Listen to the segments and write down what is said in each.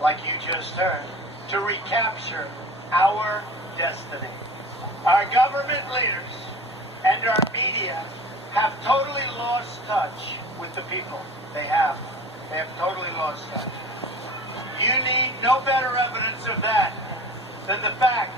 like you just heard, to recapture our destiny. Our government leaders and our media have totally lost touch with the people. They have totally lost touch. You need no better evidence of that than the fact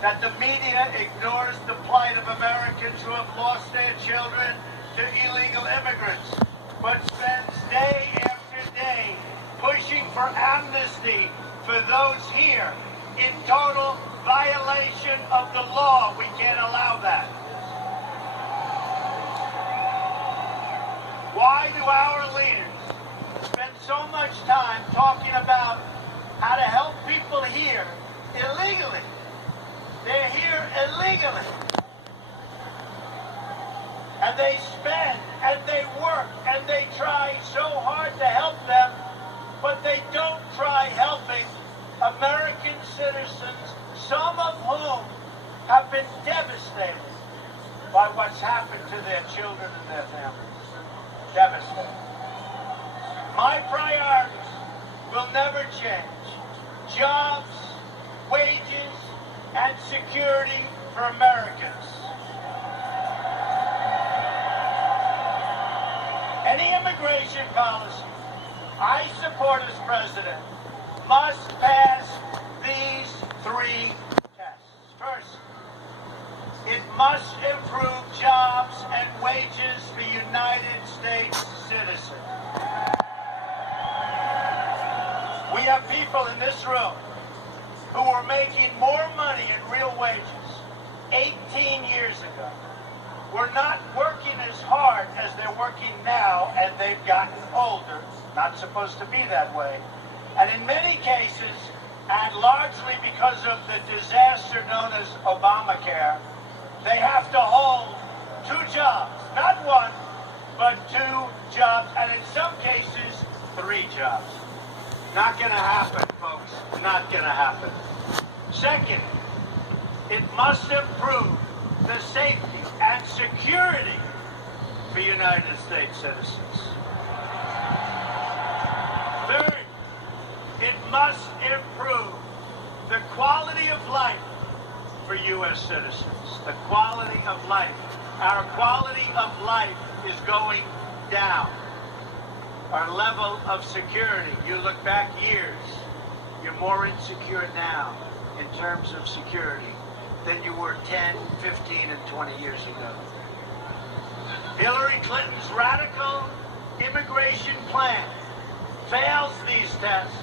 that the media ignores the plight of Americans who have lost their children to illegal immigrants, but spends day after day pushing for amnesty for those here in total violation of the law. We can't allow that. Why do our leaders spend so much time talking about how to help people here illegally? They're here illegally. And they spend and they work and they try so hard to help them, but they don't try helping American citizens, some of whom have been devastated by what's happened to their children and their families. Devastated. My priorities will never change. Jobs, wages, and security for Americans. Any immigration policy I support as president must pass these three tests. First, it must improve jobs and wages for United States citizens. We have people in this room who were making more money in real wages 18 years ago. We're not working as hard as they're working now, and they've gotten older. Not supposed to be that way. And in many cases, and largely because of the disaster known as Obamacare, they have to hold two jobs. Not one, but two jobs, and in some cases, three jobs. Not going to happen, folks. Not going to happen. Second, it must improve the safety and security for United States citizens. Third, it must improve the quality of life for U.S. citizens. The quality of life. Our quality of life is going down. Our level of security, you look back years, you're more insecure now in terms of security than you were 10, 15, and 20 years ago. Hillary Clinton's radical immigration plan fails these tests,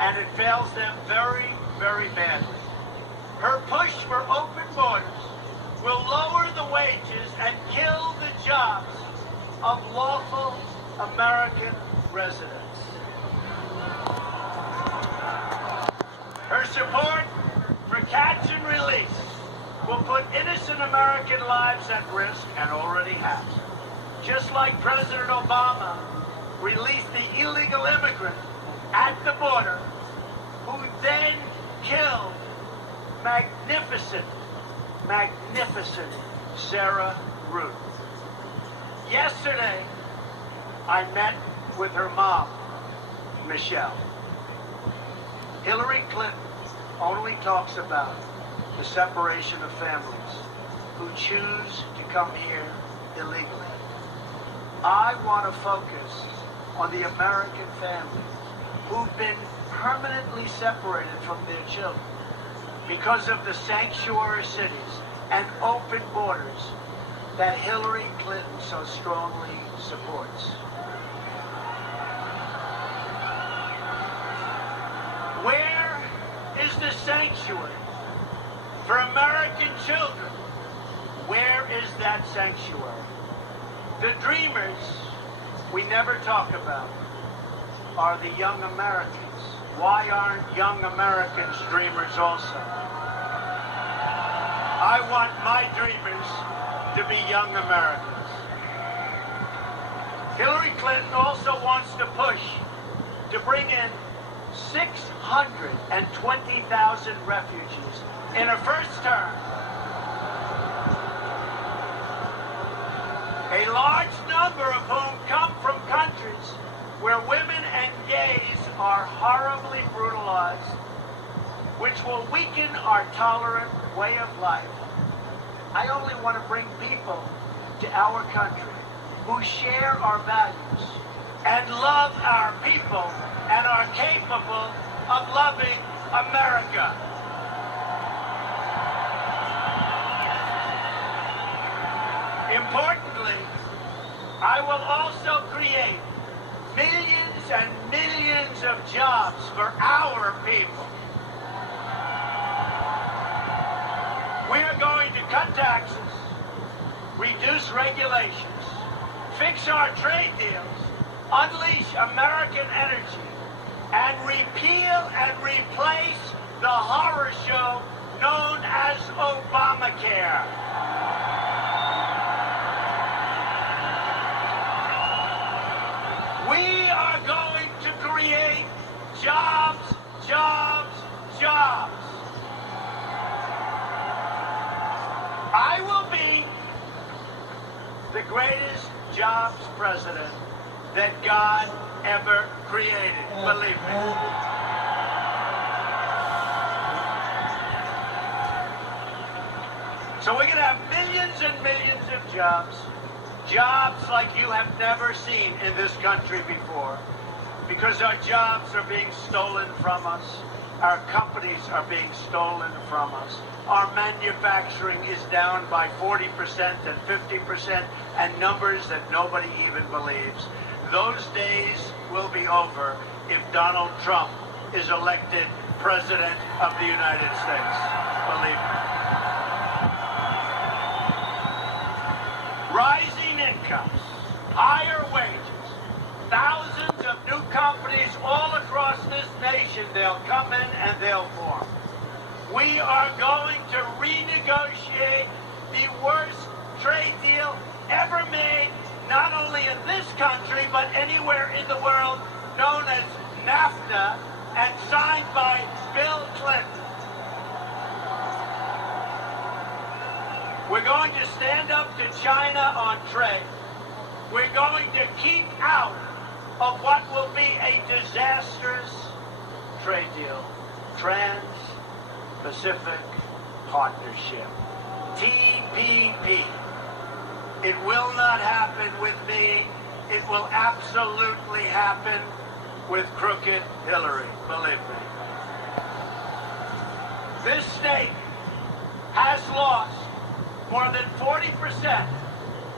and it fails them very, very badly. Her push for open borders will lower the wages and kill the jobs of lawful American residents. Her support for catch and release will put innocent American lives at risk, and already has. Just like President Obama released the illegal immigrant at the border, who then killed magnificent Sarah Ruth. Yesterday, I met with her mom, Michelle. Hillary Clinton only talks about the separation of families who choose to come here illegally. I want to focus on the American families who've been permanently separated from their children because of the sanctuary cities and open borders that Hillary Clinton so strongly supports. Where is the sanctuary for American children? Where is that sanctuary? The dreamers we never talk about are the young Americans. Why aren't young Americans dreamers also? I want my dreamers to be young Americans. Hillary Clinton also wants to push to bring in 620,000 refugees in her first term. A large number of whom come from countries where women and gays are horribly brutalized, which will weaken our tolerant way of life. I only want to bring people to our country who share our values and love our people and are capable of loving America. Importantly, I will also create millions and millions of jobs for our people. We are going to cut taxes, reduce regulations, fix our trade deals, unleash American energy, and repeal and replace the horror show known as Obamacare. We are going to create jobs, jobs, jobs. I will be the greatest jobs president that God ever created. Believe me. So we're going to have millions and millions of jobs. Jobs like you have never seen in this country before. Because our jobs are being stolen from us. Our companies are being stolen from us. Our manufacturing is down by 40% and 50% and numbers that nobody even believes. Those days will be over if Donald Trump is elected President of the United States. Believe me. Rising incomes, higher wages, thousands of new companies all across this nation, they'll come in and they'll form. We are going to renegotiate the worst trade deal ever made, not only in this country, but anywhere in the world, known as NAFTA, and signed by Bill Clinton. We're going to stand up to China on trade. We're going to keep out of what will be a disastrous trade deal, Trans-Pacific Partnership, TPP. It will not happen with me. It will absolutely happen with crooked Hillary, believe me. This state has lost more than 40%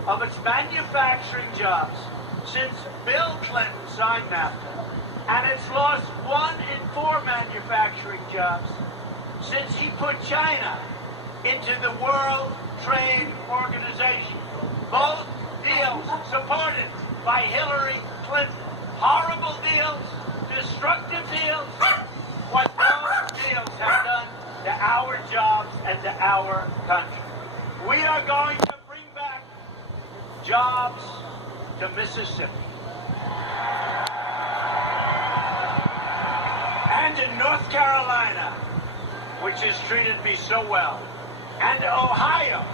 of its manufacturing jobs since Bill Clinton signed NAFTA, and it's lost 1 in 4 manufacturing jobs since he put China into the World Trade Organization. Both deals supported by Hillary Clinton. Horrible deals, destructive deals. What those deals have done to our jobs and to our country. We are going to bring back jobs to Mississippi. And in North Carolina, which has treated me so well, and Ohio,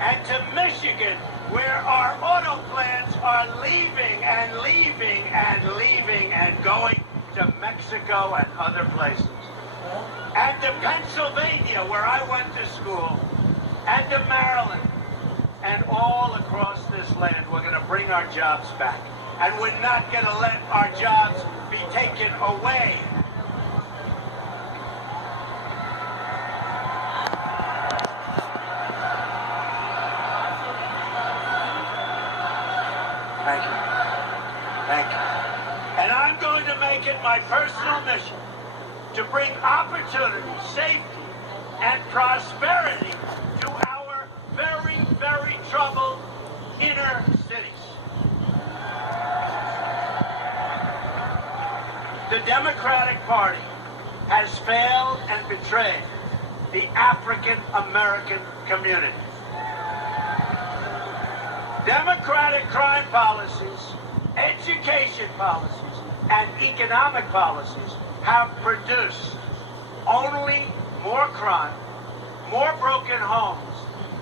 and to Michigan, where our auto plants are leaving and leaving and leaving and going to Mexico and other places. And to Pennsylvania, where I went to school, and to Maryland, and all across this land. We're going to bring our jobs back. And we're not going to let our jobs be taken away. Thank you. Thank you. And I'm going to make it my personal mission to bring opportunity, safety, and prosperity to our very, very troubled inner cities. The Democratic Party has failed and betrayed the African American community. Democratic crime policies, education policies, and economic policies have produced only more crime, more broken homes,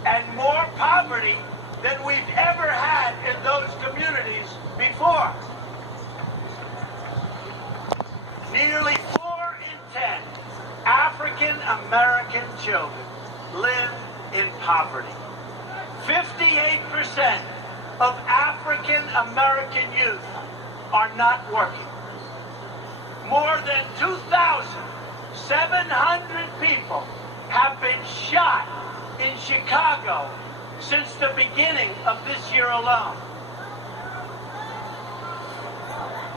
and more poverty than we've ever had in those communities before. American children live in poverty. 58% of African American youth are not working. More than 2,700 people have been shot in Chicago since the beginning of this year alone.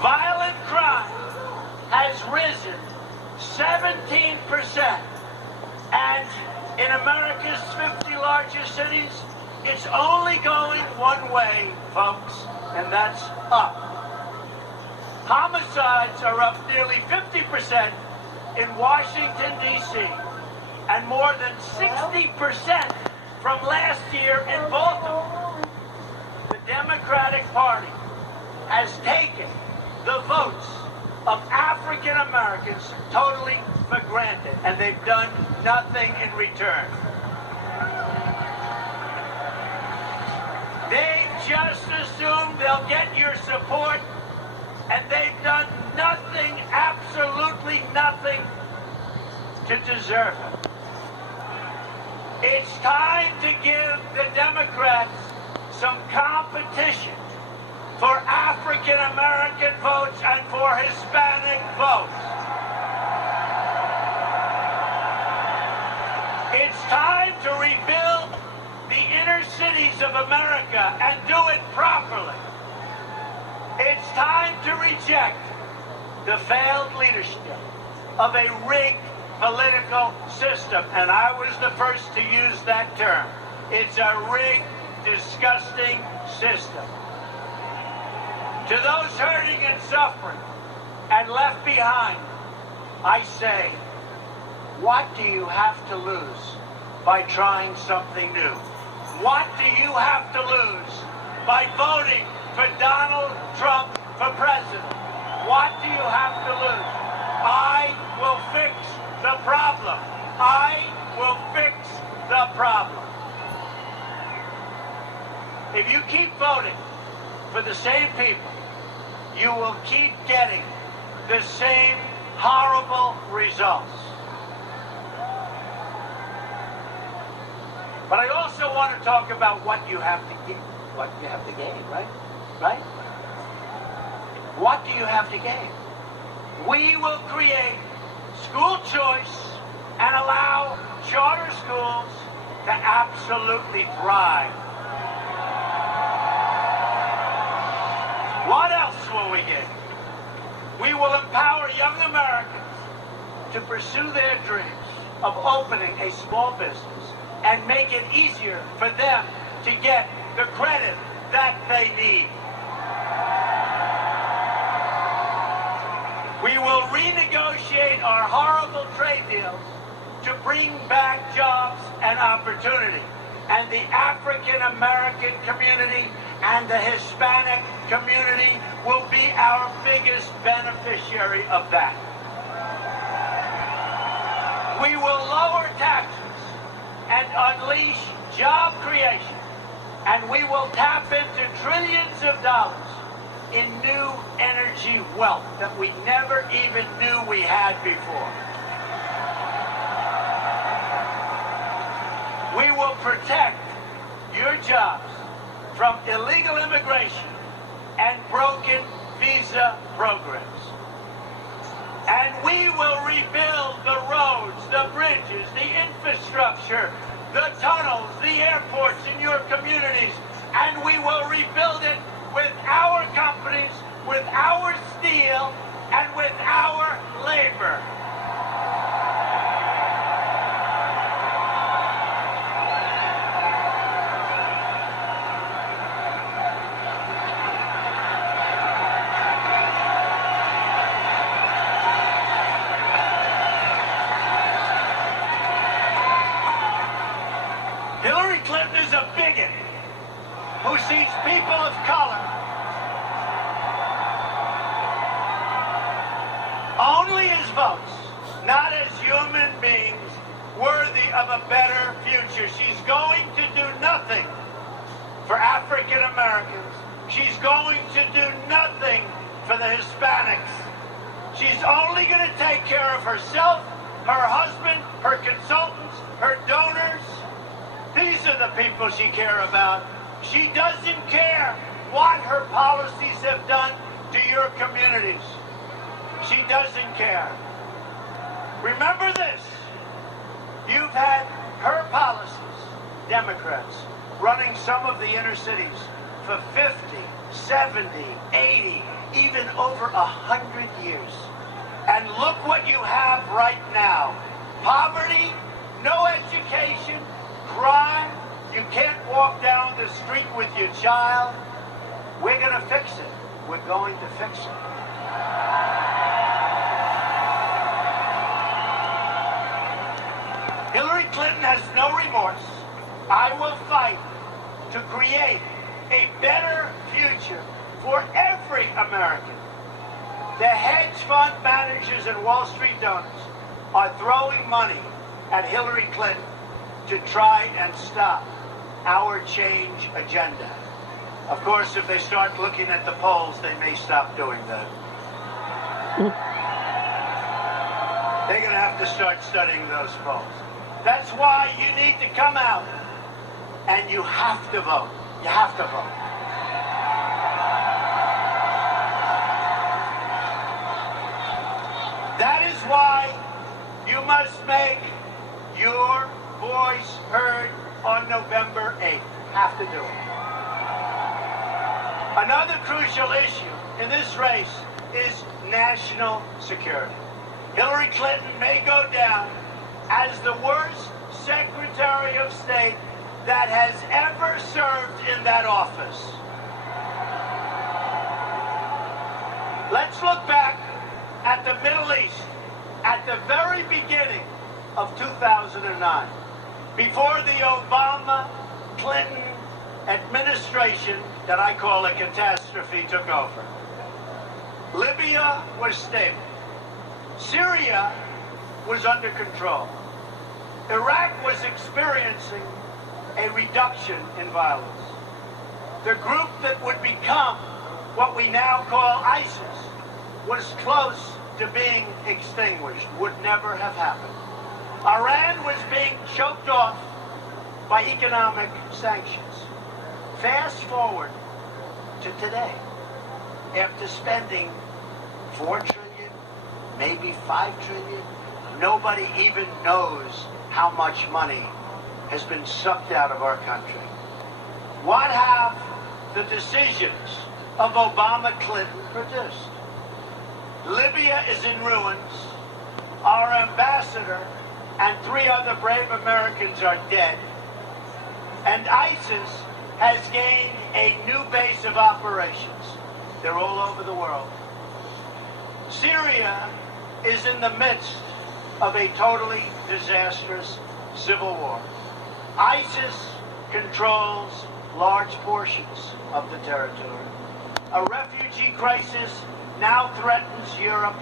Violent crime has risen 17%, and in America's 50 largest cities, it's only going one way, folks, and that's up. Homicides are up nearly 50% in Washington, D.C., and more than 60% from last year in Baltimore. The Democratic Party has taken the votes of African Americans totally for granted, and they've done nothing in return. They just assume they'll get your support, and they've done nothing, absolutely nothing, to deserve it. It's time to give the Democrats some competition for African American votes and for Hispanic votes. It's time to rebuild the inner cities of America and do it properly. It's time to reject the failed leadership of a rigged political system, and I was the first to use that term. It's a rigged, disgusting system. To those hurting and suffering and left behind, I say, what do you have to lose by trying something new? What do you have to lose by voting for Donald Trump for president? What do you have to lose? I will fix the problem. I will fix the problem. If you keep voting for the same people, you will keep getting the same horrible results. But I also want to talk about what you have to gain. What you have to gain, right? Right? What do you have to gain? We will create school choice and allow charter schools to absolutely thrive. What else will we get? We will empower young Americans to pursue their dreams of opening a small business and make it easier for them to get the credit that they need. We will renegotiate our horrible trade deals to bring back jobs and opportunity. And the African American community and the Hispanic community will be our biggest beneficiary of that. We will lower taxes and unleash job creation, and we will tap into trillions of dollars in new energy wealth that we never even knew we had before. We will protect your jobs from illegal immigration and broken visa programs. And we will rebuild the roads, the bridges, the infrastructure, the tunnels, the airports in your communities. And we will rebuild it with our companies, with our steel, and with our labor. Hillary Clinton is a bigot who sees people of color only as votes, not as human beings worthy of a better future. She's going to do nothing for African Americans. She's going to do nothing for the Hispanics. She's only going to take care of herself her husband, her consultants, her donors. These are the people she cares about. She doesn't care what her policies have done to your communities. She doesn't care. Remember this. You've had her policies, Democrats, running some of the inner cities for 50, 70, 80, even over 100 years. And look what you have right now. Poverty, no education, crime. You can't walk down the street with your child. We're going to fix it. We're going to fix it. Hillary Clinton has no remorse. I will fight to create a better future for every American. The hedge fund managers and Wall Street donors are throwing money at Hillary Clinton to try and stop our change agenda. Of course, if they start looking at the polls, they may stop doing that. They're going to have to start studying those polls. That's why you need to come out and you have to vote. You have to vote. That is why you must make your voice heard on November 8th. Have to do it. Another crucial issue in this race is national security. Hillary Clinton may go down as the worst Secretary of State that has ever served in that office. Let's look back at the Middle East at the very beginning of 2009, before the Obama-Clinton administration that I call a catastrophe took over. Libya was stable. Syria was under control. Iraq was experiencing a reduction in violence. The group that would become what we now call ISIS was close to being extinguished, would never have happened. Iran was being choked off by economic sanctions. Fast forward to today, after spending $4 trillion, maybe $5 trillion, nobody even knows how much money has been sucked out of our country. What have the decisions of Obama-Clinton produced? Libya is in ruins. Our ambassador and 3 other brave Americans are dead. And ISIS has gained a new base of operations. They're all over the world. Syria is in the midst of a totally disastrous civil war. ISIS controls large portions of the territory. A refugee crisis now threatens Europe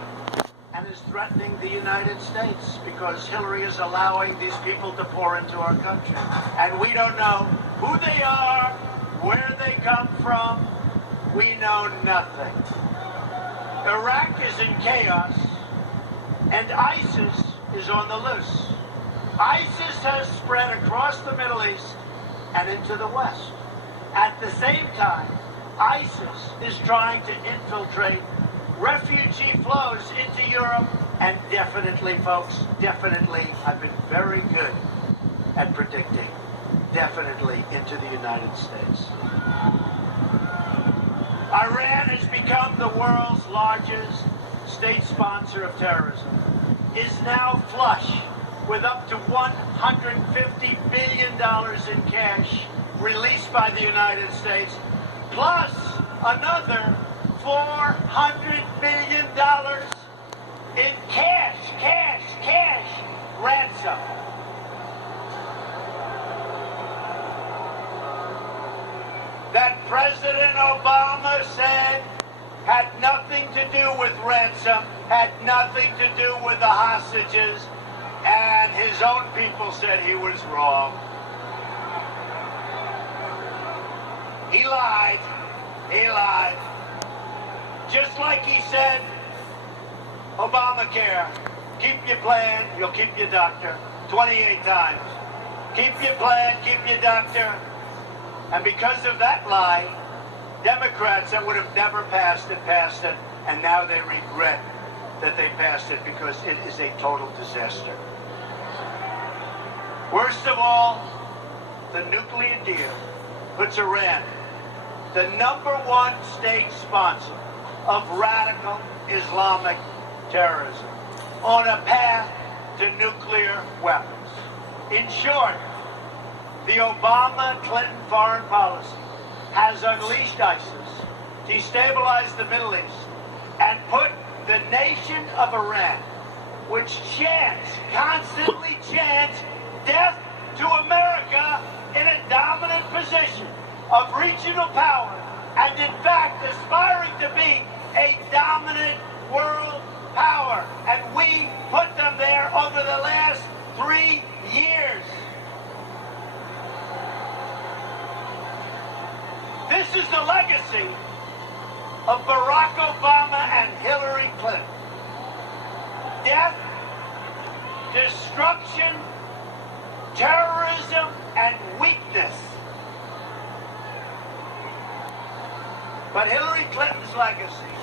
and is threatening the United States because Hillary is allowing these people to pour into our country. And we don't know who they are, where they come from. We know nothing. Iraq is in chaos, and ISIS is on the loose. ISIS has spread across the Middle East and into the West. At the same time, ISIS is trying to infiltrate refugee flows into Europe, and definitely, folks, definitely, I've been very good at predicting, definitely into the United States. Iran has become the world's largest state sponsor of terrorism, is now flush with up to $150 billion in cash released by the United States, plus another $400 billion in cash ransom. That President Obama said had nothing to do with ransom, had nothing to do with the hostages, and his own people said he was wrong. He lied. He lied. Just like he said Obamacare keep your plan, you'll keep your doctor. 28 times. Keep your plan, keep your doctor. And because of that lie, Democrats that would have never passed it, and now they regret that they passed it because it is a total disaster. Worst of all, the nuclear deal puts Iran, the #1 state sponsor of radical Islamic terrorism, on a path to nuclear weapons. In short, the Obama-Clinton foreign policy has unleashed ISIS, destabilized the Middle East, and put the nation of Iran, which constantly chants death to America, in a dominant position of regional power, and in fact aspiring to be a dominant world power. And we put them there over the last 3 years. This is the legacy of Barack Obama and Hillary Clinton. Death, destruction, terrorism, and weakness. But Hillary Clinton's legacy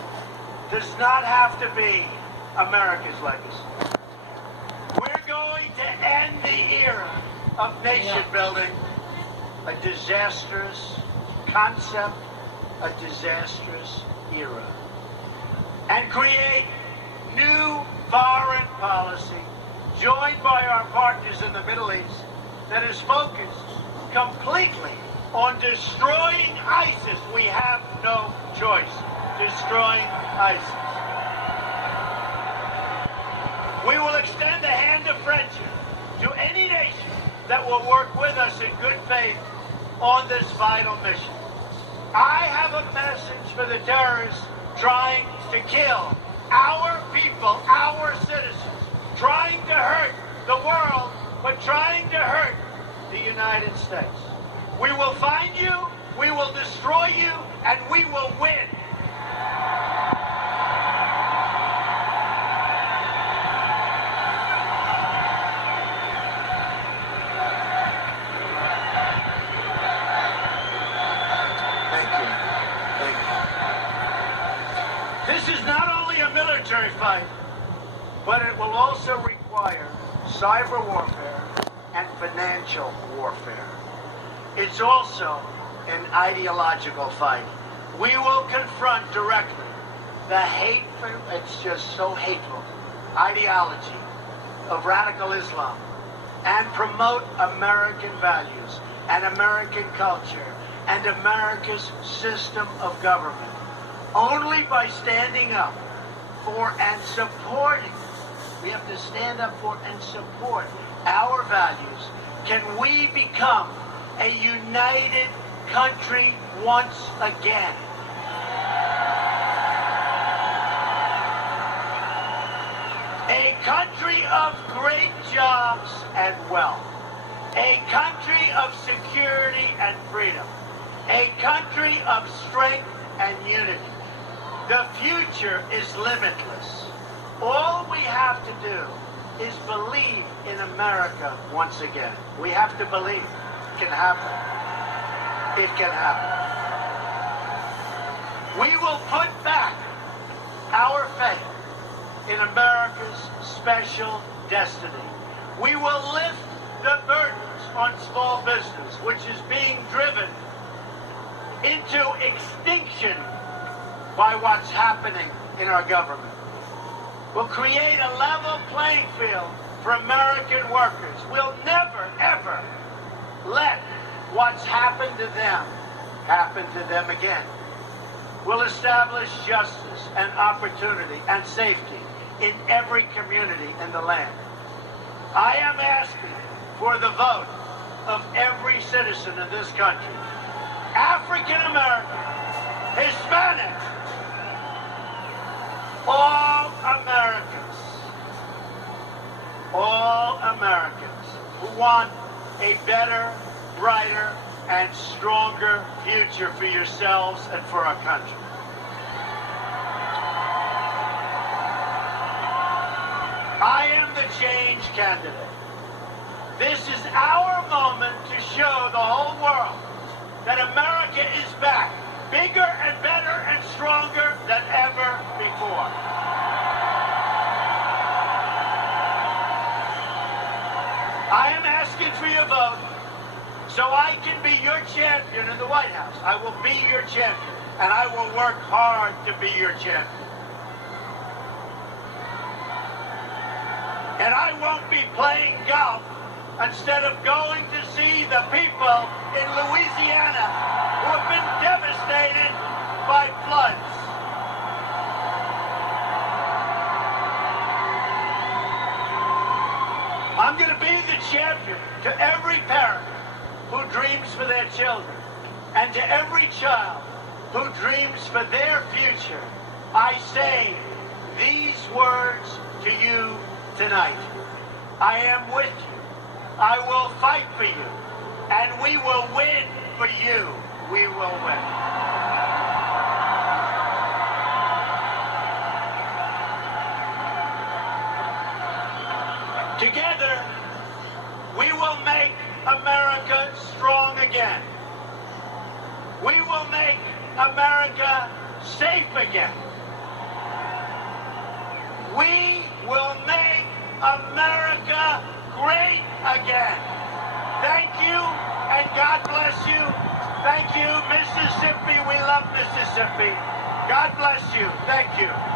does not have to be America's legacy. We're going to end the era of nation building, a disastrous concept, a disastrous era, and create new foreign policy joined by our partners in the Middle East that is focused completely on destroying ISIS. We have no choice. Destroying ISIS. We will extend a hand of friendship to any nation that will work with us in good faith on this vital mission. I have a message for the terrorists trying to kill our people, our citizens, trying to hurt the world, but trying to hurt the United States. We will find you, we will destroy you, and we will win. This is not only a military fight, but it will also require cyber warfare and financial warfare. It's also an ideological fight. We will confront directly the hateful, it's just so hateful, ideology of radical Islam and promote American values and American culture and America's system of government. Only by standing up for and supporting, we have to stand up for and support our values, can we become a united country once again. A country of great jobs and wealth. A country of security and freedom. A country of strength and unity. The future is limitless. All we have to do is believe in America once again. We have to believe it can happen. It can happen. We will put back our faith in America's special destiny. We will lift the burdens on small business, which is being driven into extinction by what's happening in our government. We'll create a level playing field for American workers. We'll never, ever let what's happened to them happen to them again. We'll establish justice and opportunity and safety in every community in the land. I am asking for the vote of every citizen in this country. African American, Hispanic, all Americans who want a better, brighter, and stronger future for yourselves and for our country. I change candidate. This is our moment to show the whole world that America is back, bigger and better and stronger than ever before. I am asking for your vote so I can be your champion in the White House. I will be your champion, and I will work hard to be your champion. And I won't be playing golf instead of going to see the people in Louisiana who have been devastated by floods. I'm going to be the champion to every parent who dreams for their children, and to every child who dreams for their future. I say these words to you tonight. I am with you. I will fight for you. And we will win for you. We will win. Together, we will make America strong again. We will make America safe again. We will make America great again. Thank you, and God bless you. Thank you, Mississippi. We love Mississippi. God bless you. Thank you.